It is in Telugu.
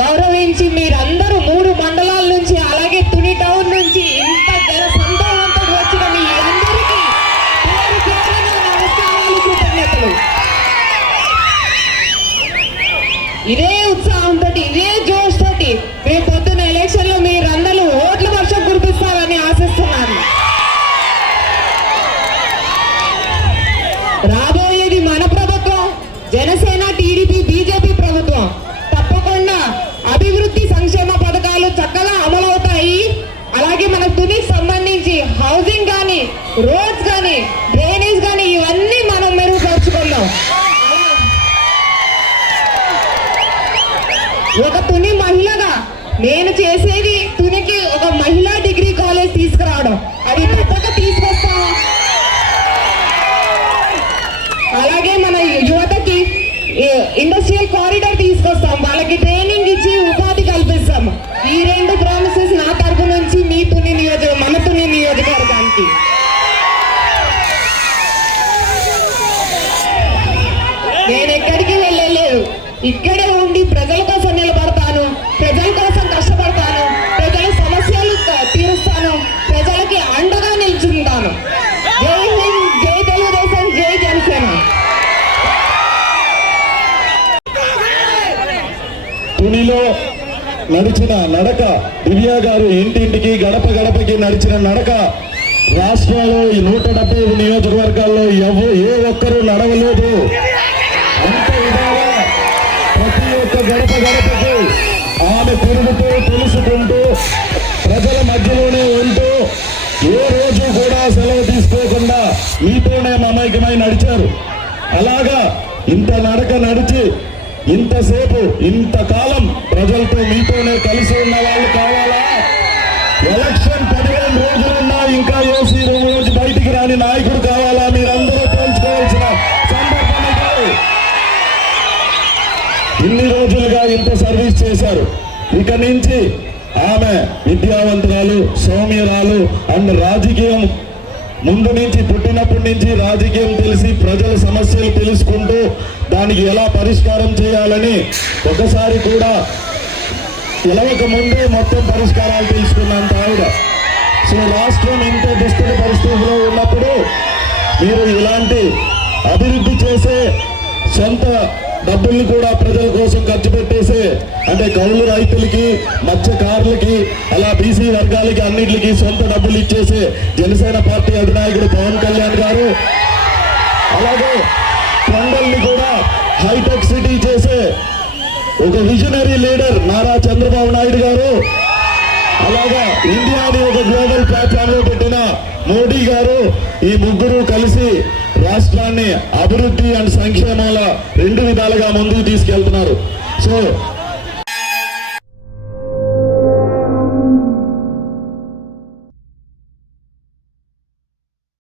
గౌరవించి మీరందరూ 3 మండలాల నుంచి అలాగే తుని టౌన్ నుంచి ఇంత జన సందోహంతో వచ్చిన మీ అందరికీ నమస్కారాలు, కృతజ్ఞతలు. ఇదే ఉత్సాహంతో ఇదే జోష్ తోటి రేపు పొద్దున్న ఎలక్షన్ లో మీరందరూ ఓట్ల వర్షం కురిపిస్తారని ఆశిస్తున్నాను. రాబోయేది మన ప్రభుత్వం, జనసేన, టీడీపీ, బీజేపీ ప్రభుత్వం. తప్పకుండా అభివృద్ధి సంక్షేమ పథకాలు చక్కగా అమలవుతాయి. అలాగే మన తునికి సంబంధించి హౌసింగ్ కానీ, రోడ్స్ కానీ, డ్రైనేజ్ కానీ ఇవన్నీ మనం మెరుగుపరుచుకుందాం. ఒక తుని మహిళగా నేను చేసేది తునికి ఒక మహిళా డిగ్రీ కాలేజ్ తీసుకురావడం, అది తప్పక తీసుకొస్తాం. అలాగే మన యువతకి ఇండస్ట్రియల్ కారిడార్ తీసుకొస్తాం, వాళ్ళకి ట్రైనింగ్ ఇచ్చి ఉపాధి కల్పిస్తాం. ఈ 2 ప్రామిసెస్ నా తరపు నుంచి మీ తుని మన తుని నియోజకవర్గానికి. నేను ఎక్కడికి వెళ్ళలేదు, ఇక్కడే ఉండి ప్రజల కోసం నిలబడతాను, ప్రజల కోసం కష్టపడతాను, ప్రజల సమస్యలు తీరుస్తాను, ప్రజలకి అండగా నిల్చుంటాను. జై హింద్, జై తెలుగుదేశం, జై జనసేన. తునిలో నడిచిన నడక, దివ్య గారు ఇంటింటికి గడప గడపకి నడిచిన నడక రాష్ట్రంలో ఈ 175 నియోజకవర్గాల్లో ఏ ఒక్కరూ నడవలేదు. అంత విధాగా ప్రతి ఒక్క గడప గడపకు ఆమె తిరుగుతూ తెలుసుకుంటూ ప్రజల మధ్యలోనే ఉంటూ ఏ రోజు కూడా సెలవు తీసుకోకుండా మీతోనే మమైకమై నడిచారు. అలాగా ఇంత నడక నడిచి ఇంతసేపు ఇంతకాలం ప్రజలతో మీతోనే కలిసి ఉన్న వాళ్ళు కావాలా? ఎలక్షన్ 15 రోజులున్నా ఇంకా ఏసీ రూమ్ నుంచి బయటికి రాని నాయకుడు కావాలా? మీరందరూ తెలుసుకోవాల్సిన సందర్భం ఇది. ఇన్ని రోజులుగా ఇంత సర్వీస్ చేశారు. ఇక నుంచి ఆమె విద్యావంతురాలు, సౌమ్యురాలు అండ్ రాజకీయం ముందు నుంచి పుట్టినప్పటి నుంచి రాజకీయం తెలిసి ప్రజల సమస్యలు తెలుసుకుంటూ దానికి ఎలా పరిష్కారం చేయాలని ఒకసారి కూడా ఎలవక ముందే మొత్తం పరిష్కారాలు తెలుసుకున్నంత ఆవిడ. సో రాష్ట్రం ఇంత దుస్థితి పరిస్థితుల్లో ఉన్నప్పుడు మీరు ఇలాంటి అభివృద్ధి చేసే సొంత డబ్బుల్ని కూడా ప్రజల కోసం ఖర్చు పెట్టేసే, అంటే కౌలు రైతులకి, మత్స్యకారులకి, అలా బీసీ వర్గాలకి అన్నిటికీ సొంత డబ్బులు ఇచ్చేసే జనసేన పార్టీ అధినాయకుడు పవన్ కళ్యాణ్ గారు, అలాగే కొండల్ని కూడా హైటెక్ సిటీ చేసే ఒక విజనరీ లీడర్ నారా చంద్రబాబు నాయుడు గారు, అలాగా ఇండియాని ఒక గ్లోబల్ ప్లాట్ఫామ్ లో పెట్టిన మోడీ గారు, ఈ ముగ్గురు కలిసి రాష్ట్రాన్ని అభివృద్ధి అండ్ సంక్షేమాల 2 విధాలుగా ముందుకు తీసుకెళ్తున్నారు. సో